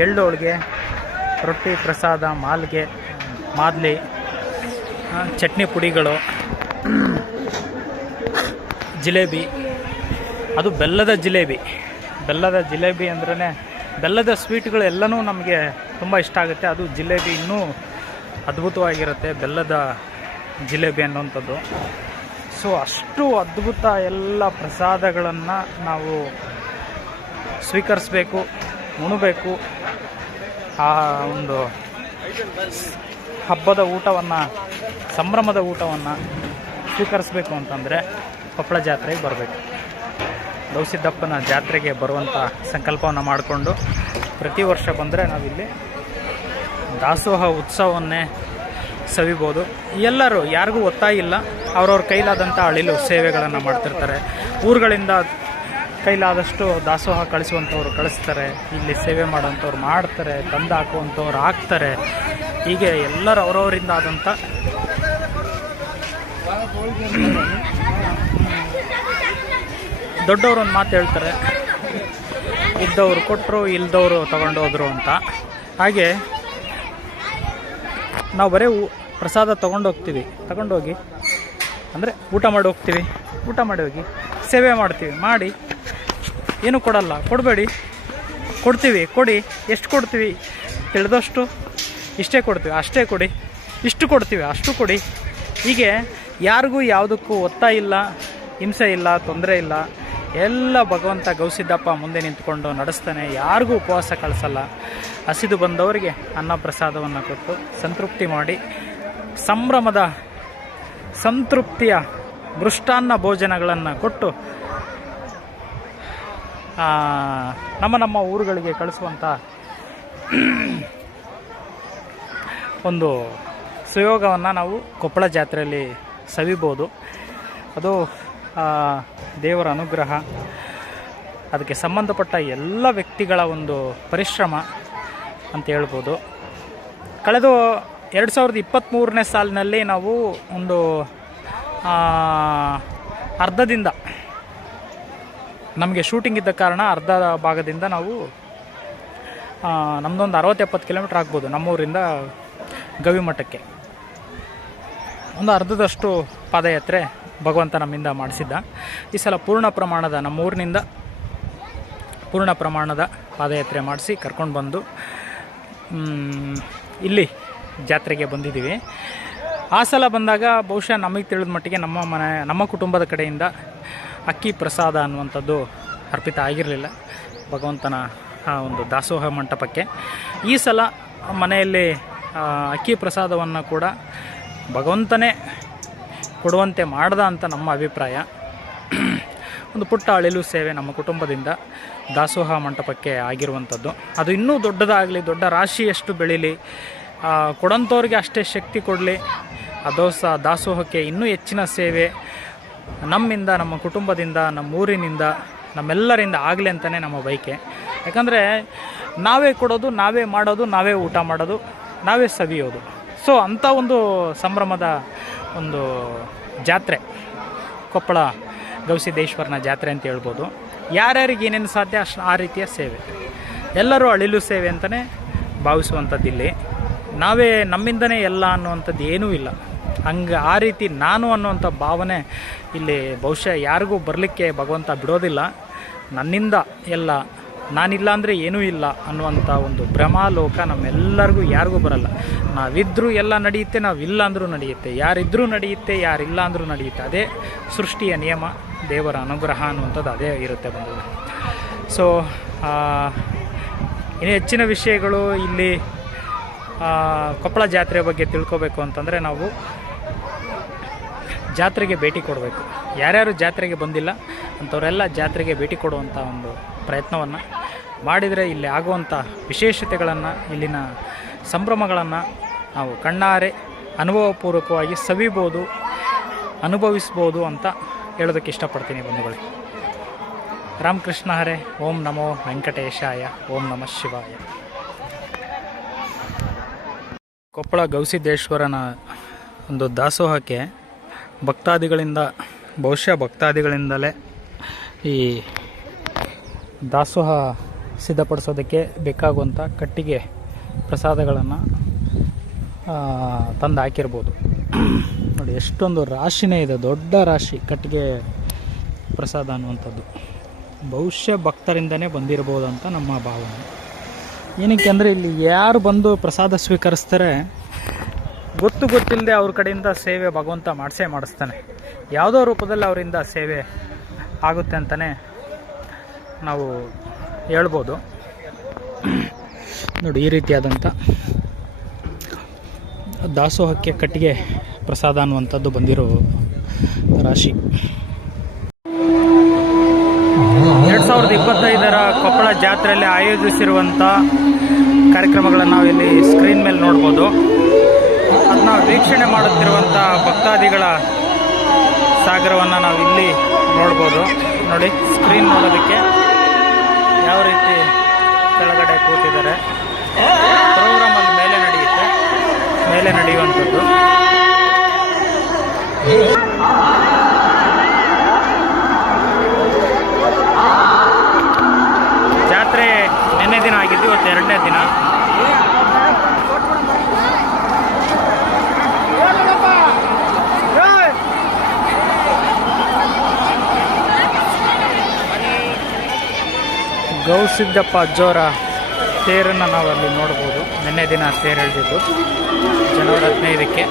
ಎಳ್ಳು ಹೋಳಿಗೆ, ರೊಟ್ಟಿ ಪ್ರಸಾದ, ಮಾದಲಿ, ಚಟ್ನಿ ಪುಡಿಗಳು, ಜಿಲೇಬಿ, ಅದು ಬೆಲ್ಲದ ಜಿಲೇಬಿ ಅಂದ್ರೇ ಬೆಲ್ಲದ ಸ್ವೀಟ್ಗಳು ಎಲ್ಲನೂ ನಮಗೆ ತುಂಬ ಇಷ್ಟ ಆಗುತ್ತೆ. ಅದು ಜಿಲೇಬಿ ಇನ್ನೂ ಅದ್ಭುತವಾಗಿರುತ್ತೆ, ಬೆಲ್ಲದ ಜಿಲೇಬಿ ಅನ್ನುವಂಥದ್ದು. ಸೊ ಅಷ್ಟು ಅದ್ಭುತ ಎಲ್ಲ ಪ್ರಸಾದಗಳನ್ನು ನಾವು ಸ್ವೀಕರಿಸಬೇಕು, ಉಣಬೇಕು. ಆ ಒಂದು ಹಬ್ಬದ ಊಟವನ್ನು, ಸಂಭ್ರಮದ ಊಟವನ್ನು ಸ್ವೀಕರಿಸಬೇಕು ಅಂತಂದರೆ ಕೊಪ್ಪಳ ಜಾತ್ರೆಗೆ ಬರಬೇಕು. ಗವಿಸಿದ್ದಪ್ಪನ ಜಾತ್ರೆಗೆ ಬರುವಂಥ ಸಂಕಲ್ಪವನ್ನು ಮಾಡಿಕೊಂಡು ಪ್ರತಿ ವರ್ಷ ಬಂದರೆ ನಾವಿಲ್ಲಿ ದಾಸೋಹ ಉತ್ಸವವನ್ನೇ ಸವಿಬೋದು. ಎಲ್ಲರೂ, ಯಾರಿಗೂ ಒತ್ತಾಯ ಇಲ್ಲ, ಅವ್ರವ್ರ ಕೈಲಾದಂಥ ಅಳಿಲು ಸೇವೆಗಳನ್ನು ಮಾಡ್ತಿರ್ತಾರೆ. ಊರುಗಳಿಂದ ಕೈಲಾದಷ್ಟು ದಾಸೋಹ ಕಳಿಸುವಂಥವ್ರು ಕಳಿಸ್ತಾರೆ, ಇಲ್ಲಿ ಸೇವೆ ಮಾಡೋವಂಥವ್ರು ಮಾಡ್ತಾರೆ, ತಂದು ಹಾಕುವಂಥವ್ರು ಹಾಕ್ತಾರೆ. ಹೀಗೆ ಎಲ್ಲರೂ ಅವರವರಿಂದ ಆದಂಥ ದೊಡ್ಡವರು ಒಂದು ಮಾತು ಹೇಳ್ತಾರೆ, ಇದ್ದವರು ಕೊಟ್ಟರು, ಇಲ್ದವರು ತಗೊಂಡೋದ್ರು ಅಂತ. ಹಾಗೆ ನಾವು ಬರೀ ಪ್ರಸಾದ ತಗೊಂಡೋಗಿ ಅಂದರೆ ಊಟ ಮಾಡಿ ಹೋಗ್ತೀವಿ, ಊಟ ಮಾಡಿ ಹೋಗಿ ಸೇವೆ ಮಾಡ್ತೀವಿ. ಮಾಡಿ ಏನೂ ಕೊಡಲ್ಲ, ಕೊಡಬೇಡಿ, ಕೊಡ್ತೀವಿ, ಕೊಡಿ. ಎಷ್ಟು ಕೊಡ್ತೀವಿ? ತಿಳಿದಷ್ಟು ಇಷ್ಟೇ ಕೊಡ್ತೀವಿ, ಅಷ್ಟೇ ಕೊಡಿ. ಇಷ್ಟು ಕೊಡ್ತೀವಿ, ಅಷ್ಟು ಕೊಡಿ. ಹೀಗೆ ಯಾರಿಗೂ ಯಾವುದಕ್ಕೂ ಒತ್ತಾಯ ಇಲ್ಲ, ಹಿಂಸೆ ಇಲ್ಲ, ತೊಂದರೆ ಇಲ್ಲ. ಎಲ್ಲ ಭಗವಂತ ಗವಿಸಿದ್ದಪ್ಪ ಮುಂದೆ ನಿಂತ್ಕೊಂಡು ನಡೆಸ್ತಾನೆ. ಯಾರಿಗೂ ಉಪವಾಸ ಕಳಿಸಲ್ಲ. ಹಸಿದು ಬಂದವರಿಗೆ ಅನ್ನ ಪ್ರಸಾದವನ್ನು ಕೊಟ್ಟು ಸಂತೃಪ್ತಿ ಮಾಡಿ, ಸಂತೃಪ್ತಿಯ ಮೃಷ್ಟಾನ್ನ ಭೋಜನಗಳನ್ನು ಕೊಟ್ಟು ನಮ್ಮ ಊರುಗಳಿಗೆ ಕಳಿಸುವಂಥ ಒಂದು ಸುಯೋಗವನ್ನು ನಾವು ಕೊಪ್ಪಳ ಜಾತ್ರೆಯಲ್ಲಿ ಸವಿಬೋದು. ಅದು ದೇವರ ಅನುಗ್ರಹ, ಅದಕ್ಕೆ ಸಂಬಂಧಪಟ್ಟ ಎಲ್ಲ ವ್ಯಕ್ತಿಗಳ ಒಂದು ಪರಿಶ್ರಮ ಅಂತ ಹೇಳ್ಬೋದು. ಕಳೆದ 2023ನೇ ಸಾಲಿನಲ್ಲಿ ನಾವು ಒಂದು ಅರ್ಧದಿಂದ, ನಮಗೆ ಶೂಟಿಂಗ್ ಇದ್ದ ಕಾರಣ ಅರ್ಧ ಭಾಗದಿಂದ ನಾವು ನಮ್ಮದೊಂದು 60-70 ಕಿಲೋಮೀಟ್ರ್ ಆಗ್ಬೋದು ನಮ್ಮೂರಿಂದ ಗವಿಮಠಕ್ಕೆ. ಒಂದು ಅರ್ಧದಷ್ಟು ಪಾದಯಾತ್ರೆ ಭಗವಂತ ನಮ್ಮಿಂದ ಮಾಡಿಸಿದ್ದ. ಈ ಸಲ ನಮ್ಮೂರಿನಿಂದ ಪೂರ್ಣ ಪ್ರಮಾಣದ ಪಾದಯಾತ್ರೆ ಮಾಡಿಸಿ ಕರ್ಕೊಂಡು ಬಂದು ಇಲ್ಲಿ ಜಾತ್ರೆಗೆ ಬಂದಿದ್ದೀವಿ. ಆ ಸಲ ಬಂದಾಗ ಬಹುಶಃ ನಮಗೆ ತಿಳಿದ ಮಟ್ಟಿಗೆ ನಮ್ಮ ಕುಟುಂಬದ ಕಡೆಯಿಂದ ಅಕ್ಕಿ ಪ್ರಸಾದ ಅನ್ನುವಂಥದ್ದು ಅರ್ಪಿತ ಆಗಿರಲಿಲ್ಲ ಭಗವಂತನ ಒಂದು ದಾಸೋಹ ಮಂಟಪಕ್ಕೆ. ಈ ಸಲ ಮನೆಯಲ್ಲಿ ಅಕ್ಕಿ ಪ್ರಸಾದವನ್ನು ಕೂಡ ಭಗವಂತನೇ ಕೊಡುವಂತೆ ಮಾಡ್ದ ಅಂತ ನಮ್ಮ ಅಭಿಪ್ರಾಯ. ಒಂದು ಪುಟ್ಟ ಅಳಿಲು ಸೇವೆ ನಮ್ಮ ಕುಟುಂಬದಿಂದ ದಾಸೋಹ ಮಂಟಪಕ್ಕೆ ಆಗಿರುವಂಥದ್ದು. ಅದು ಇನ್ನೂ ದೊಡ್ಡದಾಗಲಿ, ದೊಡ್ಡ ರಾಶಿಯಷ್ಟು ಬೆಳೀಲಿ, ಕೊಡಂಥವ್ರಿಗೆ ಅಷ್ಟೇ ಶಕ್ತಿ ಕೊಡಲಿ. ದಾಸೋಹಕ್ಕೆ ಇನ್ನೂ ಹೆಚ್ಚಿನ ಸೇವೆ ನಮ್ಮಿಂದ, ನಮ್ಮ ಕುಟುಂಬದಿಂದ, ನಮ್ಮ ಊರಿನಿಂದ ನಮ್ಮೆಲ್ಲರಿಂದ ಆಗಲಿ ಅಂತಲೇ ನಮ್ಮ ಬಯಕೆ. ಯಾಕಂದರೆ ನಾವೇ ಕೊಡೋದು, ನಾವೇ ಮಾಡೋದು, ನಾವೇ ಊಟ ಮಾಡೋದು, ನಾವೇ ಸವಿಯೋದು. ಸೊ ಅಂಥ ಒಂದು ಸಂಭ್ರಮದ ಒಂದು ಜಾತ್ರೆ ಕೊಪ್ಪಳ ಗವಿಸಿದ್ದೇಶ್ವರನ ಜಾತ್ರೆ ಅಂತ ಹೇಳ್ಬೋದು. ಯಾರ್ಯಾರಿಗೆ ಏನೇನು ಸಾಧ್ಯ ಅಷ್ಟು ಆ ರೀತಿಯ ಸೇವೆ, ಎಲ್ಲರೂ ಅಳಿಲು ಸೇವೆ ಅಂತಲೇ ಭಾವಿಸುವಂಥದ್ದಿಲ್ಲಿ. ನಾವೇ ನಮ್ಮಿಂದನೇ ಎಲ್ಲ ಅನ್ನುವಂಥದ್ದು ಏನೂ ಇಲ್ಲ. ಹಂಗೆ ಆ ರೀತಿ ನಾನು ಅನ್ನುವಂಥ ಭಾವನೆ ಇಲ್ಲಿ ಬಹುಶಃ ಯಾರಿಗೂ ಬರಲಿಕ್ಕೆ ಭಗವಂತ ಬಿಡೋದಿಲ್ಲ. ನನ್ನಿಂದ ಎಲ್ಲ, ನಾನಿಲ್ಲ ಅಂದರೆ ಏನೂ ಇಲ್ಲ ಅನ್ನುವಂಥ ಒಂದು ಭ್ರಮಾಲೋಕ ನಮ್ಮೆಲ್ಲರಿಗೂ ಯಾರಿಗೂ ಬರಲ್ಲ. ನಾವಿದ್ದರೂ ಎಲ್ಲ ನಡೆಯುತ್ತೆ, ನಾವಿಲ್ಲ ಅಂದರೂ ನಡೆಯುತ್ತೆ, ಯಾರಿದ್ದರೂ ನಡೆಯುತ್ತೆ, ಯಾರಿಲ್ಲ ಅಂದರೂ ನಡೆಯುತ್ತೆ. ಅದೇ ಸೃಷ್ಟಿಯ ನಿಯಮ, ದೇವರ ಅನುಗ್ರಹ ಅನ್ನುವಂಥದ್ದು ಅದೇ ಇರುತ್ತೆ ಬಂಧುಗಳು. ಸೊ ಇನ್ನು ಹೆಚ್ಚಿನ ವಿಷಯಗಳು ಇಲ್ಲಿ ಕೊಪ್ಪಳ ಜಾತ್ರೆ ಬಗ್ಗೆ ತಿಳ್ಕೊಬೇಕು ಅಂತಂದರೆ ನಾವು ಜಾತ್ರೆಗೆ ಭೇಟಿ ಕೊಡಬೇಕು. ಯಾರ್ಯಾರು ಜಾತ್ರೆಗೆ ಬಂದಿಲ್ಲ ಅಂಥವರೆಲ್ಲ ಜಾತ್ರೆಗೆ ಭೇಟಿ ಕೊಡುವಂಥ ಒಂದು ಪ್ರಯತ್ನವನ್ನು ಮಾಡಿದರೆ ಇಲ್ಲಿ ಆಗುವಂಥ ವಿಶೇಷತೆಗಳನ್ನು, ಇಲ್ಲಿನ ಸಂಭ್ರಮಗಳನ್ನು ನಾವು ಕಣ್ಣಾರೆ ಅನುಭವಪೂರ್ವಕವಾಗಿ ಸವಿಬೋದು, ಅನುಭವಿಸ್ಬೋದು ಅಂತ ಹೇಳೋದಕ್ಕೆ ಇಷ್ಟಪಡ್ತೀನಿ ಬಂಧುಗಳೇ. ರಾಮಕೃಷ್ಣ ಹರೇ. ಓಂ ನಮೋ ವೆಂಕಟೇಶಾಯ. ಓಂ ನಮಃ ಶಿವಾಯ. ಕೊಪ್ಪಳ ಗವಿಸಿದ್ದೇಶ್ವರನ ಒಂದು ದಾಸೋಹಕ್ಕೆ ಭಕ್ತಾದಿಗಳಿಂದ, ಬಹುಶಃ ಭಕ್ತಾದಿಗಳಿಂದಲೇ ಈ ದಾಸೋಹ ಸಿದ್ಧಪಡಿಸೋದಕ್ಕೆ ಬೇಕಾಗುವಂಥ ಕಟ್ಟಿಗೆ ಪ್ರಸಾದಗಳನ್ನು ತಂದು ಹಾಕಿರ್ಬೋದು. ನೋಡಿ ಎಷ್ಟೊಂದು ರಾಶಿನೇ ಇದೆ, ದೊಡ್ಡ ರಾಶಿ ಕಟ್ಟಿಗೆ ಪ್ರಸಾದ ಅನ್ನುವಂಥದ್ದು. ಬಹುಶಃ ಭಕ್ತರಿಂದನೇ ಬಂದಿರ್ಬೋದು ಅಂತ ನಮ್ಮ ಭಾವನೆ. ಏನಕ್ಕೆ ಅಂದರೆ ಇಲ್ಲಿ ಯಾರು ಬಂದು ಪ್ರಸಾದ ಸ್ವೀಕರಿಸ್ತಾರೆ ಗೊತ್ತಿಲ್ಲದೆ ಅವ್ರ ಕಡೆಯಿಂದ ಸೇವೆ ಭಗವಂತ ಮಾಡಿಸ್ತಾನೆ. ಯಾವುದೋ ರೂಪದಲ್ಲಿ ಅವರಿಂದ ಸೇವೆ ಆಗುತ್ತೆ ಅಂತಲೇ ನಾವು ಹೇಳ್ಬೋದು. ನೋಡಿ ಈ ರೀತಿಯಾದಂಥ ದಾಸೋಹಕ್ಕೆ ಕಟ್ಟಿಗೆ ಪ್ರಸಾದ ಅನ್ನುವಂಥದ್ದು ಬಂದಿರೋ ರಾಶಿ. 2025ರ ಕೊಪ್ಪಳ ಜಾತ್ರೆಯಲ್ಲಿ ಆಯೋಜಿಸಿರುವಂಥ ಕಾರ್ಯಕ್ರಮಗಳನ್ನು ನಾವು ಇಲ್ಲಿ ಸ್ಕ್ರೀನ್ ಮೇಲೆ ನೋಡ್ಬೋದು. ಅದನ್ನ ವೀಕ್ಷಣೆ ಮಾಡುತ್ತಿರುವಂಥ ಭಕ್ತಾದಿಗಳ ಸಾಗರವನ್ನು ನಾವು ಇಲ್ಲಿ ನೋಡ್ಬೋದು. ನೋಡಿ ಸ್ಕ್ರೀನ್ ನೋಡೋದಕ್ಕೆ ಯಾವ ರೀತಿ ಕೆಳಗಡೆ ಕೂತಿದ್ದಾರೆ. ಪ್ರೋಗ್ರಾಮಲ್ಲಿ ಮೇಲೆ ನಡೆಯುವಂಥದ್ದು. ಜಾತ್ರೆ ನಿನ್ನೆ ದಿನ ಆಗಿದ್ದು, ಇವತ್ತು 2ನೇ ದಿನ. ಗೌಸಿದ್ದಪ್ಪ ಅಜ್ಜೋರ ತೇರನ್ನು ನಾವು ಅಲ್ಲಿ ನೋಡ್ಬೋದು. ನಿನ್ನೆ ದಿನ ತೇರು ಎಳೆದಿದ್ದು ಜನವರಿ 15ಕ್ಕೆ.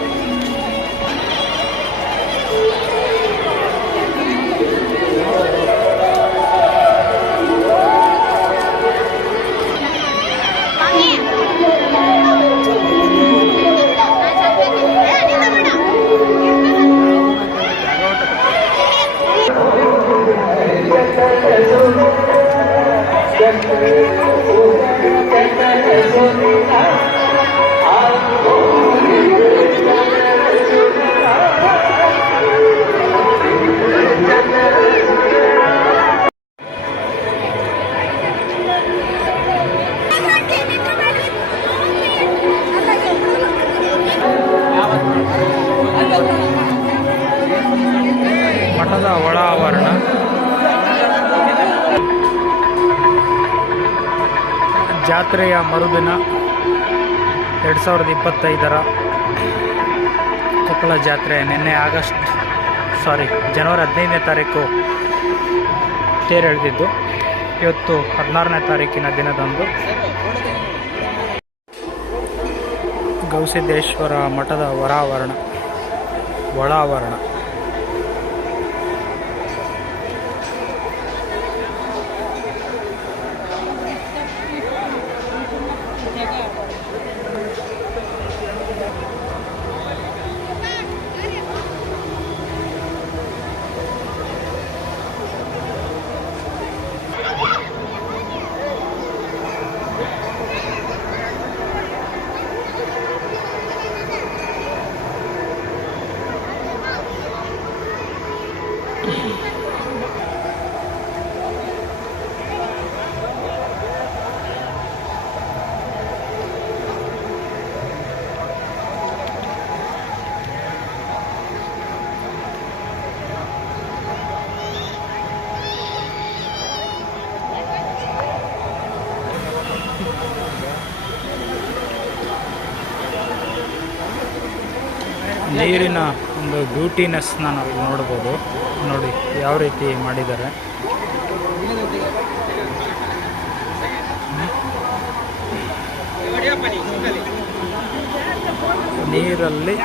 ಮಠದ ಒಳ ಆವರಣ. ಜಾತ್ರೆಯ ಮರುದಿನ 2025ರ ಕೊಪ್ಪಳ ಜಾತ್ರೆ ನಿನ್ನೆ ಜನವರಿ 15ನೇ ತಾರೀಕು ತೇರು ಎಳೆದಿದ್ದು. ಇವತ್ತು 16ನೇ ತಾರೀಕಿನ ದಿನದಂದು ಗವಿಸಿದ್ದೇಶ್ವರ ಮಠದ ಒಳ ಆವರಣ. ನೀರಿನ ಒಂದು ಬ್ಯೂಟಿನೆಸ್ನ ನಾವು ನೋಡ್ಬೋದು. ನೋಡಿ ಯಾವ ರೀತಿ ಮಾಡಿದ್ದಾರೆ. ನೀರಲ್ಲಿ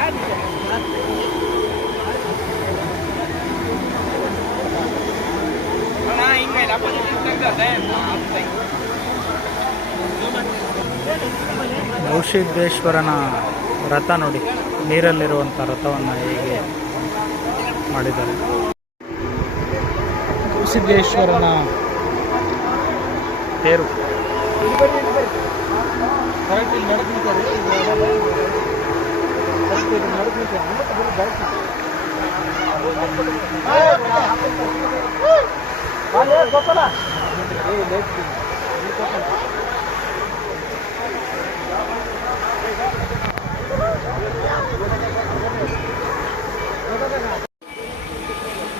ಗವಿಸಿದ್ದೇಶ್ವರನ ರಥ ನೋಡಿ, ನೀರಲ್ಲಿರುವಂಥ ರಥವನ್ನು ಹೇಗೆ ಮಾಡಿದ್ದಾರೆ. ಗವಿಸಿದ್ದೇಶ್ವರನ ತೇರು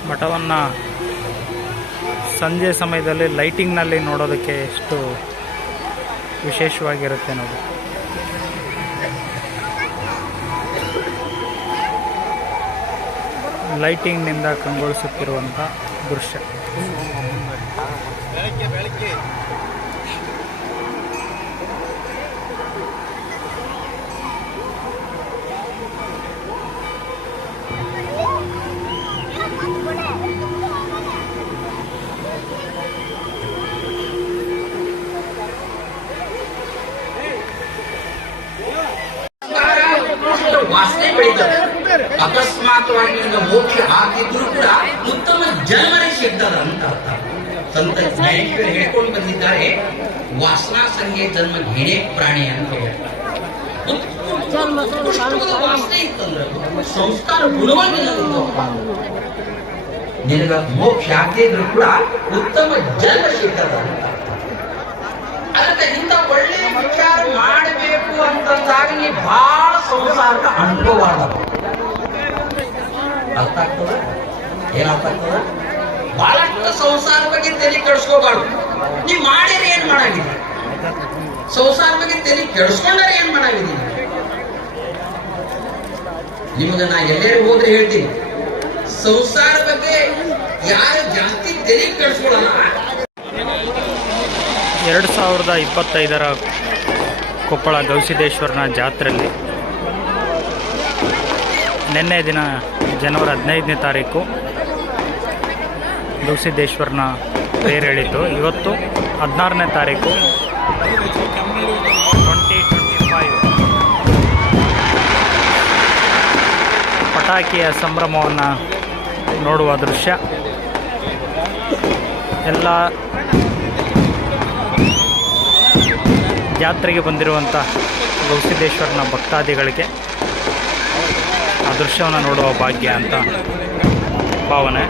ಮಠವನ್ನು ಸಂಜೆ ಸಮಯದಲ್ಲಿ ಲೈಟಿಂಗ್ನಲ್ಲಿ ನೋಡೋದಕ್ಕೆ ಎಷ್ಟು ವಿಶೇಷವಾಗಿರುತ್ತೆ ನೋಡಿ. ಲೈಟಿಂಗ್ನಿಂದ ಕಂಗೊಳಿಸುತ್ತಿರುವಂಥ ದೃಶ್ಯ. ವಾಸನೆ ಬೆಳೀತದೆ. ಅಕಸ್ಮಾತ್ವಾಗಿ ಮೋಕ್ಷ ಆಗಿದ್ರು ಕೂಡ ಉತ್ತಮ ಜನ್ಮನೇ ಸಿಗ್ತದ ಅಂತ ಅರ್ಥ. ಸಂತ ಜ್ಞಾನಿಗಳು ಹೇಳ್ಕೊಂಡು ಬಂದಿದ್ದಾರೆ, ವಾಸನಾ ಸಂಖ್ಯೆ ಜನ್ಮ ಘೇಣೆ ಪ್ರಾಣಿ ಅಂತ ಹೇಳಿ. ಉತ್ಕೃಷ್ಟವಾದ ವಾಸನೆ ಇತ್ತಂದ್ರೆ ಸಂಸ್ಕಾರ ಗುಣವಾಗಿ ನಿನಗ ಮೋಕ್ಷ ಆಗದೇ ಇದ್ರು ಕೂಡ ಉತ್ತಮ ಜನ್ಮ ಸಿಗ್ತದ ಅಂತ. ಅದಕ್ಕೆ ಇಂಥ ಒಳ್ಳೆ ವಿಚಾರ ಮಾಡಬೇಕು ಅಂತಂದಾಗ ನೀ ಬಹಳ ಸಂಸಾರದ ಅನುಭವ ಅರ್ಥ ಆಗ್ತದ. ಏನರ್ಥ ಆಗ್ತದ? ಬಹಳಷ್ಟು ಸಂಸಾರ ಬಗ್ಗೆ ತಲೆ ಕೆಡಿಸ್ಕೋಬಾರ್ದು. ನೀ ಮಾಡಿದ್ರೆ ಏನ್ ಮಾಡಾಗಿದ್ದೀರಿ? ಸಂಸಾರ ಬಗ್ಗೆ ತಲೆ ಕೆಡಿಸ್ಕೊಂಡ್ರೆ ಏನ್ ಮಾಡಾಗಿದ್ದೀನಿ? ನಿಮಗೆ ನಾ ಎಲ್ಲರೂ ಹೋದ್ರೆ ಹೇಳ್ತೀನಿ, ಸಂಸಾರ ಬಗ್ಗೆ ಯಾರು ಜಾಸ್ತಿ ತಲೆ ಕೆಡಿಸ್ಕೊಳ್ಳಲ್ಲ. 2025 ಕೊಪ್ಪಳ ಗವಿಸಿದ್ದೇಶ್ವರನ ಜಾತ್ರೆಯಲ್ಲಿ ನಿನ್ನೆ ದಿನ ಜನವರಿ 15ನೇ ತಾರೀಕು ಗವಿಸಿದ್ದೇಶ್ವರನ ತೇರೇಳಿತು. ಇವತ್ತು 16ನೇ ತಾರೀಕು 2025 ಪಟಾಕಿಯ ಸಂಭ್ರಮವನ್ನು ನೋಡುವ ದೃಶ್ಯ. ಎಲ್ಲ ಜಾತ್ರೆಗೆ ಬಂದಿರುವಂಥ ಗವಿಸಿದ್ದೇಶ್ವರನ ಭಕ್ತಾದಿಗಳಿಗೆ ಆ ದೃಶ್ಯವನ್ನು ನೋಡುವ ಭಾಗ್ಯ ಅಂತ ಭಾವನೆ.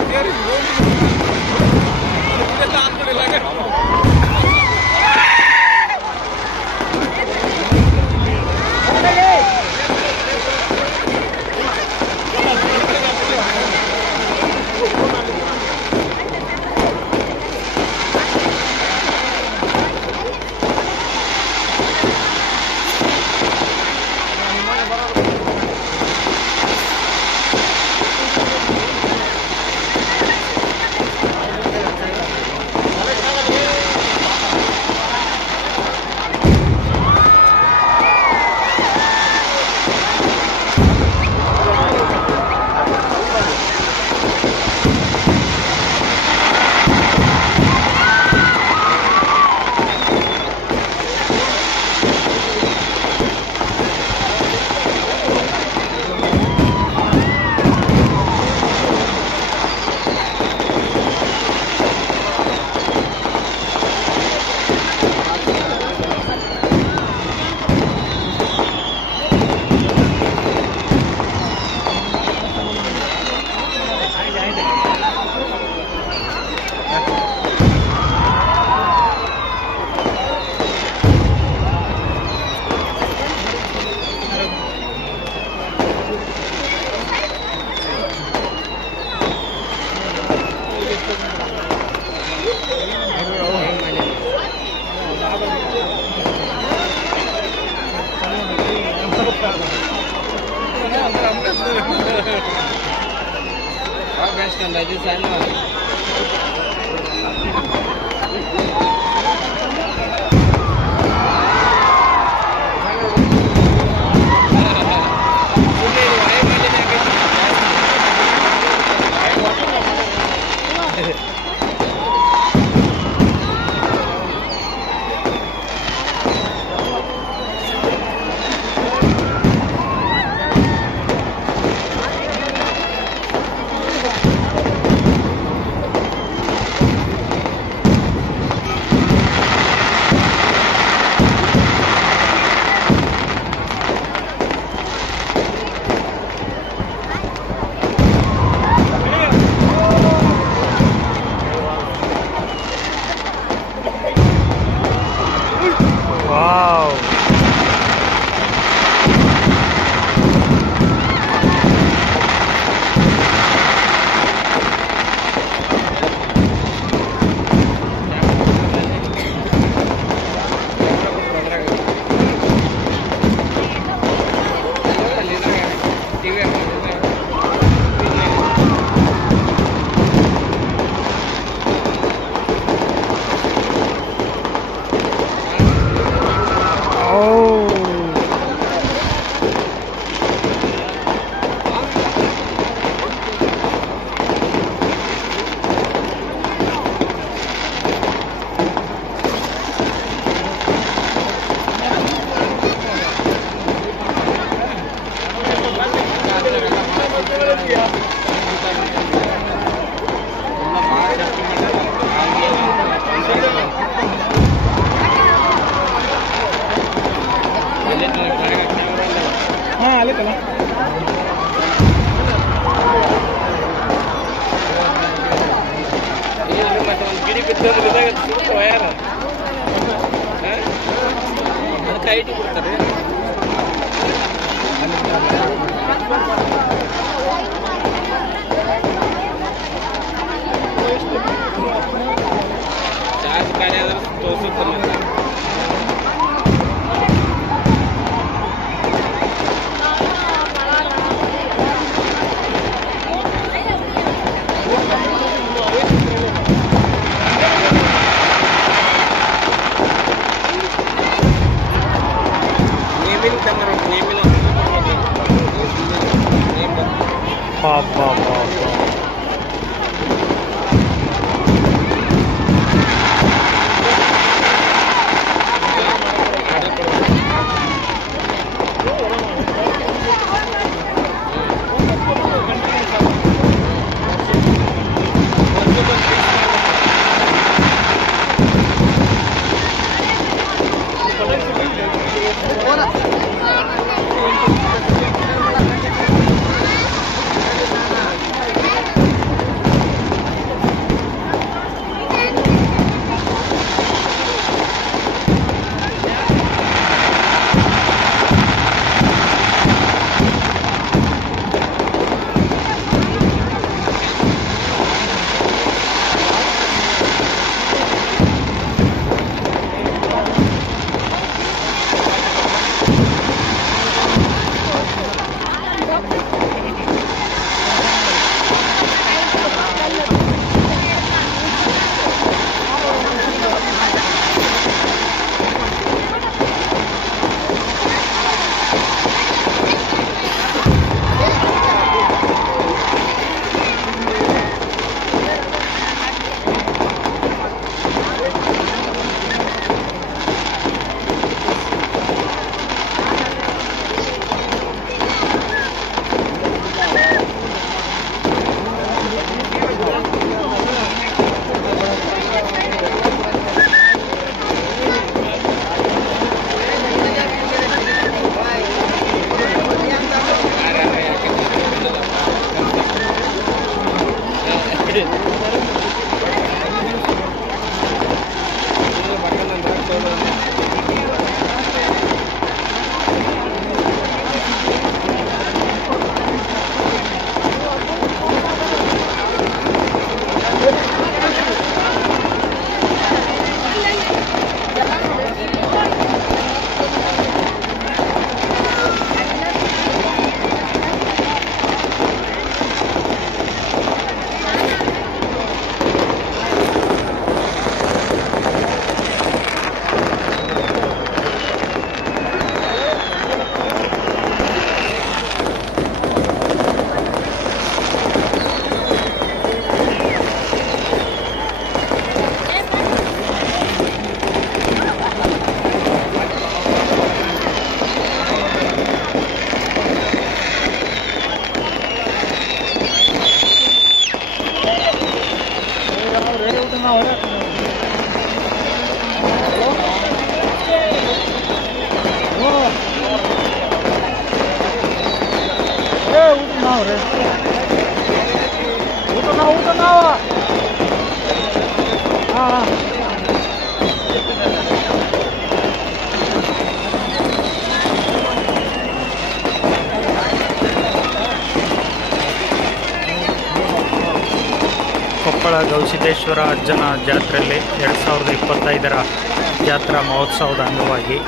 ವಾವ್. ಕೊಪ್ಪಳ ಗವಿಸಿದ್ದೇಶ್ವರ ಅಜ್ಜನ ಜಾತ್ರೆಯಲ್ಲಿ 2025ರ ಜಾತ್ರಾ ಮಹೋತ್ಸವದ ಅಂಗವಾಗಿ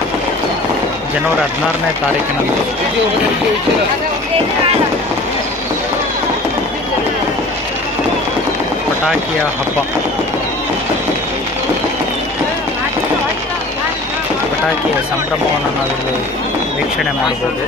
ಜನವರಿ 16ನೇ ತಾರೀಕಿನಂದು ಪಟಾಕಿಯ ಹಬ್ಬ, ಪಟಾಕಿಯ ಸಂಭ್ರಮವನ್ನು ನಾವಿಲ್ಲಿ ವೀಕ್ಷಣೆ ಮಾಡಬಹುದು.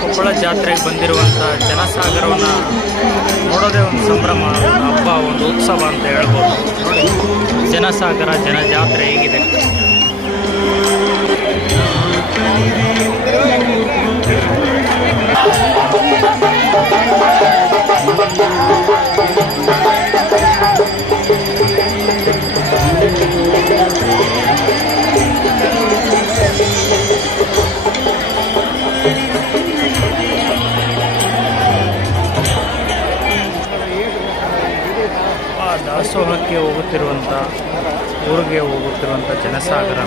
ಕೊಪ್ಪಳ ಜಾತ್ರೆಗೆ ಬಂದಿರುವಂಥ ಜನಸಾಗರವನ್ನು ನೋಡೋದೇ ಒಂದು ಸಂಭ್ರಮ, ಹಬ್ಬ, ಒಂದು ಉತ್ಸವ ಅಂತ ಹೇಳ್ಬೋದು. ನೋಡಿ, ಜನಸಾಗರ, ಜನಜಾತ್ರೆ ಹೇಗಿದೆ. ದಾಸೋಹಕ್ಕೆ ಹೋಗುತ್ತಿರುವಂಥ, ಊರಿಗೆ ಹೋಗುತ್ತಿರುವಂಥ ಜನಸಾಗರ.